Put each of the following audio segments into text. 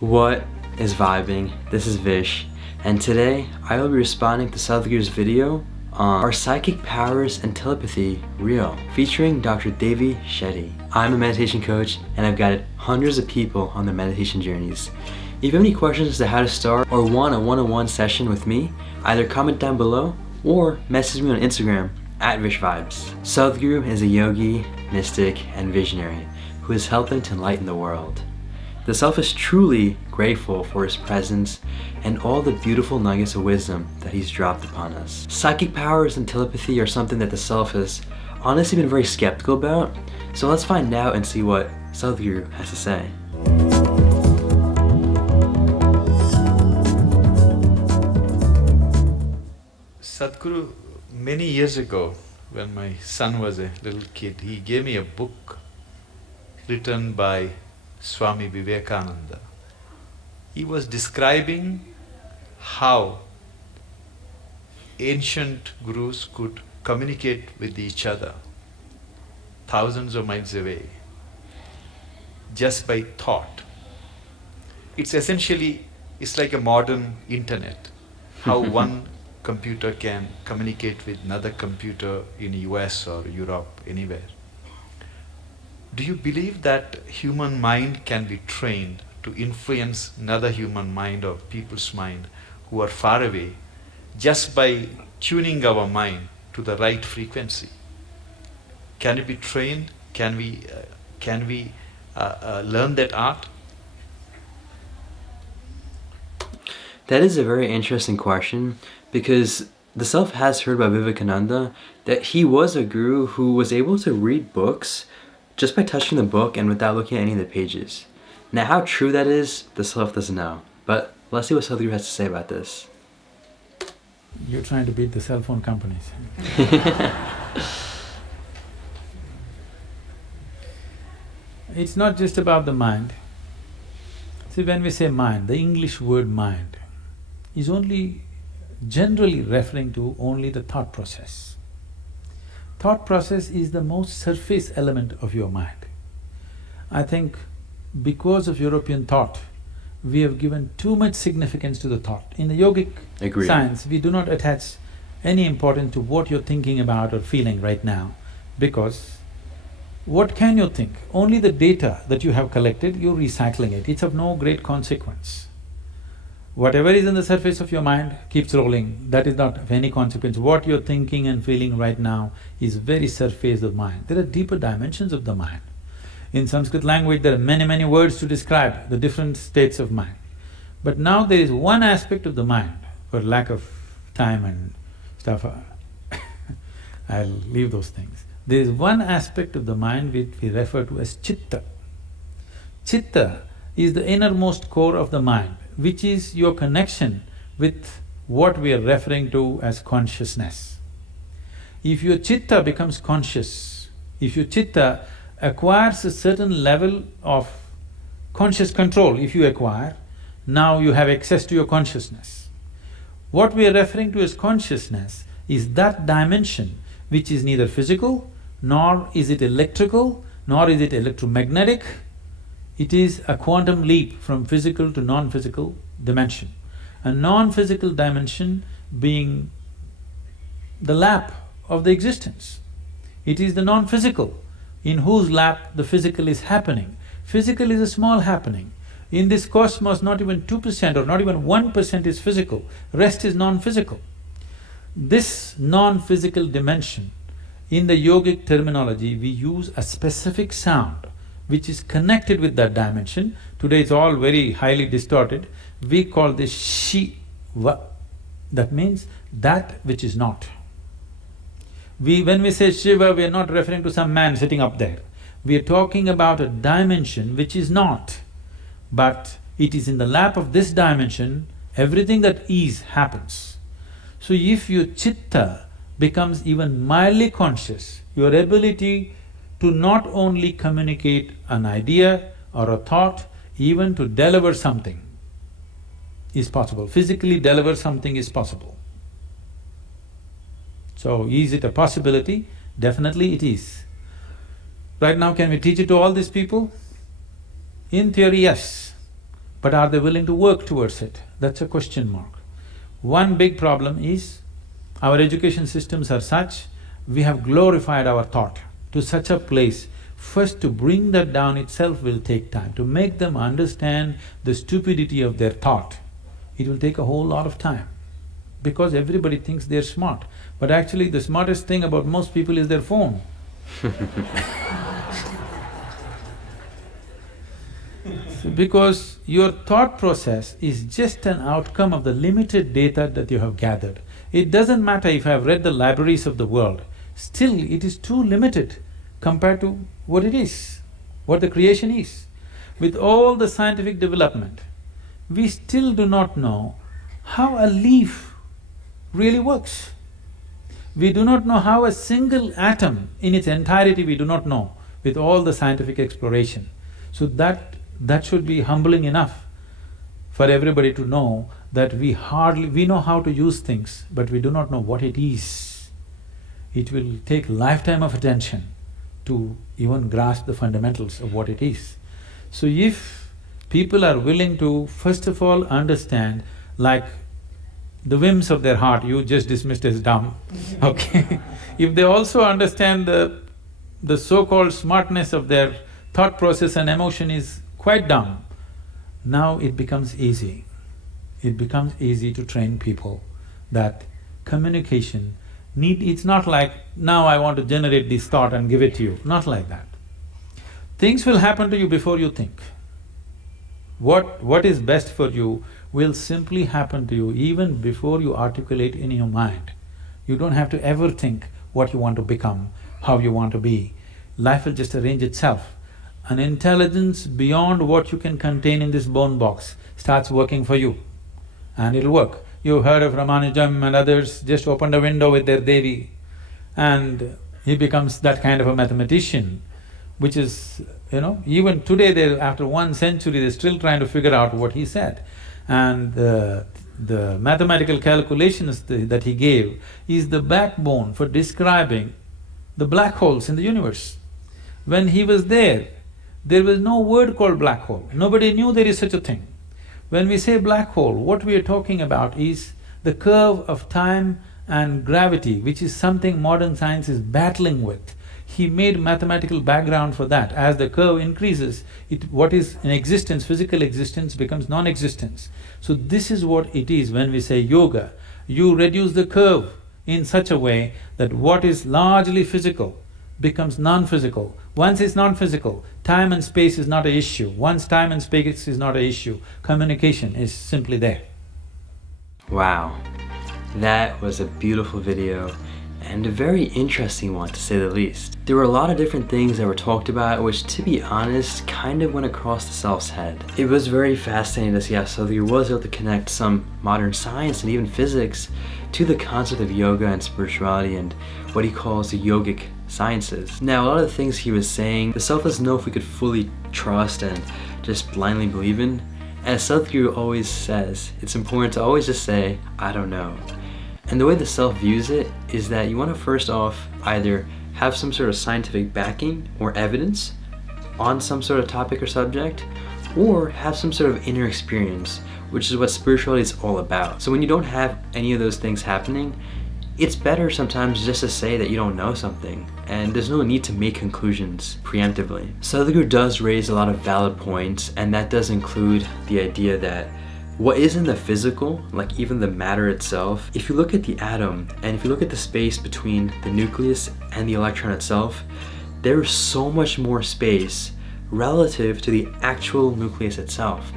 What is vibing? This is Vish, and today I will be responding to Sadhguru's video on Are Psychic Powers and Telepathy Real? Featuring Dr. Devi Shetty. I'm a meditation coach and I've guided hundreds of people on their meditation journeys. If you have any questions as to how to start or want a one-on-one session with me, either comment down below or message me on Instagram at VishVibes. Sadhguru is a yogi, mystic, and visionary who is helping to enlighten the world. The self is truly grateful for his presence and all the beautiful nuggets of wisdom that he's dropped upon us. Psychic powers and telepathy are something that the self has honestly been very skeptical about, so let's find out and see what Sadhguru has to say. Sadhguru, many years ago, when my son was a little kid, he gave me a book written by Swami Vivekananda. He was describing how ancient gurus could communicate with each other thousands of miles away just by thought. It's like a modern internet, how one computer can communicate with another computer in US or Europe, anywhere. Do you believe that human mind can be trained to influence another human mind or people's mind who are far away just by tuning our mind to the right frequency? Can it be trained? Can we learn that art? That is a very interesting question, because the self has heard by Vivekananda that he was a guru who was able to read books just by touching the book and without looking at any of the pages. Now, how true that is, the self doesn't know. But let's see what Sadhguru has to say about this. You're trying to beat the cell phone companies. It's not just about the mind. See, when we say mind, the English word mind is only generally referring to only the thought process. Thought process is the most surface element of your mind. I think because of European thought, we have given too much significance to the thought. In the yogic science, we do not attach any importance to what you're thinking about or feeling right now, because what can you think? Only the data that you have collected, you're recycling it. It's of no great consequence. Whatever is on the surface of your mind keeps rolling, that is not of any consequence. What you're thinking and feeling right now is very surface of mind. There are deeper dimensions of the mind. In Sanskrit language, there are many words to describe the different states of mind. But now there is one aspect of the mind, for lack of time and stuff, I'll leave those things. There is one aspect of the mind which we refer to as chitta. Chitta is the innermost core of the mind, which is your connection with what we are referring to as consciousness. If your chitta becomes conscious, if your chitta acquires a certain level of conscious control, if you acquire, now you have access to your consciousness. What we are referring to as consciousness is that dimension which is neither physical, nor is it electrical, nor is it electromagnetic. It is a quantum leap from physical to non-physical dimension. A non-physical dimension being the lap of the existence. It is the non-physical in whose lap the physical is happening. Physical is a small happening. In this cosmos, not even 2% or not even 1% is physical, rest is non-physical. This non-physical dimension, in the yogic terminology, we use a specific sound which is connected with that dimension. Today it's all very highly distorted. We call this Shiva. That means that which is not. When we say Shiva, we are not referring to some man sitting up there. We are talking about a dimension which is not, but it is in the lap of this dimension, everything that is happens. So if your chitta becomes even mildly conscious, your ability to not only communicate an idea or a thought, even to deliver something is possible. Physically deliver something is possible. So, is it a possibility? Definitely it is. Right now, can we teach it to all these people? In theory, yes. but are they willing to work towards it? That's a question mark. One big problem is our education systems are such, we have glorified our thought to such a place. First, to bring that down itself will take time. To make them understand the stupidity of their thought, it will take a whole lot of time. Because everybody thinks they're smart, but actually the smartest thing about most people is their phone. Because your thought process is just an outcome of the limited data that you have gathered. It doesn't matter if I have read the libraries of the world, still it is too limited compared to what it is, what the creation is. With all the scientific development, we still do not know how a leaf really works. We do not know how a single atom in its entirety we do not know with all the scientific exploration. So that should be humbling enough for everybody to know that we know how to use things, but we do not know what it is. It will take lifetime of attention to even grasp the fundamentals of what it is. So if people are willing to first of all understand, like the whims of their heart you just dismissed as dumb, okay? If they also understand the so-called smartness of their thought process and emotion is quite dumb, now it becomes easy. It becomes easy to train people that communication it's not like, now I want to generate this thought and give it to you, not like that. Things will happen to you before you think. What is best for you will simply happen to you even before you articulate in your mind. You don't have to ever think what you want to become, how you want to be. Life will just arrange itself. An intelligence beyond what you can contain in this bone box starts working for you, and it'll work. You've heard of Ramanujam and others, just opened a window with their Devi, and he becomes that kind of a mathematician, which is, even today after 1 century, they're still trying to figure out what he said. And the mathematical calculations that he gave is the backbone for describing the black holes in the universe. When he was there was no word called black hole, nobody knew there is such a thing. When we say black hole, what we are talking about is the curve of time and gravity, which is something modern science is battling with. He made mathematical background for that. As the curve increases, what is in existence, physical existence, becomes non-existence. So this is what it is when we say yoga. You reduce the curve in such a way that what is largely physical becomes non-physical. Once it's non-physical, time and space is not an issue. Once time and space is not an issue, communication is simply there. Wow, that was a beautiful video and a very interesting one, to say the least. There were a lot of different things that were talked about which, to be honest, kind of went across the self's head. It was very fascinating to see how Sadhguru was able to connect some modern science and even physics to the concept of yoga and spirituality and what he calls the yogic sciences. Now, a lot of the things he was saying, the self doesn't know if we could fully trust and just blindly believe in. As Sadhguru always says, it's important to always just say, I don't know. And the way the self views it is that you want to first off either have some sort of scientific backing or evidence on some sort of topic or subject, or have some sort of inner experience, which is what spirituality is all about. So when you don't have any of those things happening, it's better sometimes just to say that you don't know something, and there's no need to make conclusions preemptively. Sadhguru does raise a lot of valid points, and that does include the idea that what is in the physical, like even the matter itself, if you look at the atom and if you look at the space between the nucleus and the electron itself, there is so much more space relative to the actual nucleus itself.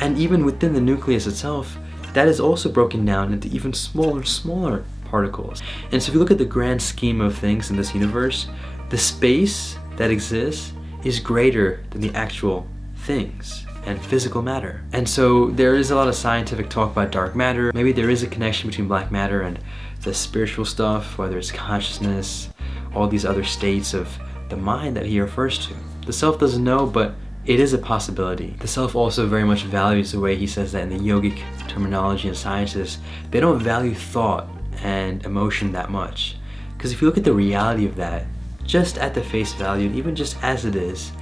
And even within the nucleus itself, that is also broken down into even smaller particles. And so if you look at the grand scheme of things in this universe, the space that exists is greater than the actual things and physical matter. And so there is a lot of scientific talk about dark matter. Maybe there is a connection between black matter and the spiritual stuff, whether it's consciousness, all these other states of the mind that he refers to. The self doesn't know, but it is a possibility. The self also very much values the way he says that in the yogic terminology and sciences, they don't value thought and emotion that much. Because if you look at the reality of that, just at the face value, even just as it is,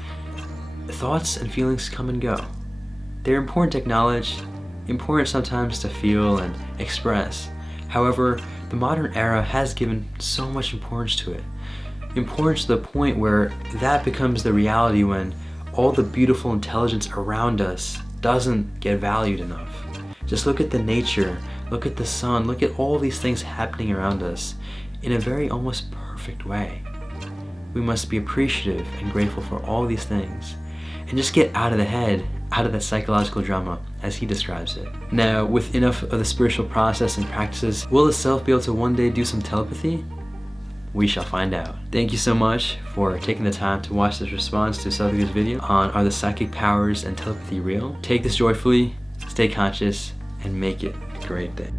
thoughts and feelings come and go. They're important to acknowledge, important sometimes to feel and express. However, the modern era has given so much importance to it. Importance to the point where that becomes the reality when all the beautiful intelligence around us doesn't get valued enough. Just look at the nature, look at the sun, look at all these things happening around us in a very almost perfect way. We must be appreciative and grateful for all these things and just get out of the head, out of that psychological drama, as he describes it. Now, with enough of the spiritual process and practices, will the self be able to one day do some telepathy? We shall find out. Thank you so much for taking the time to watch this response to Sadhguru's video on Are the Psychic Powers and Telepathy Real? Take this joyfully, stay conscious, and make it a great day.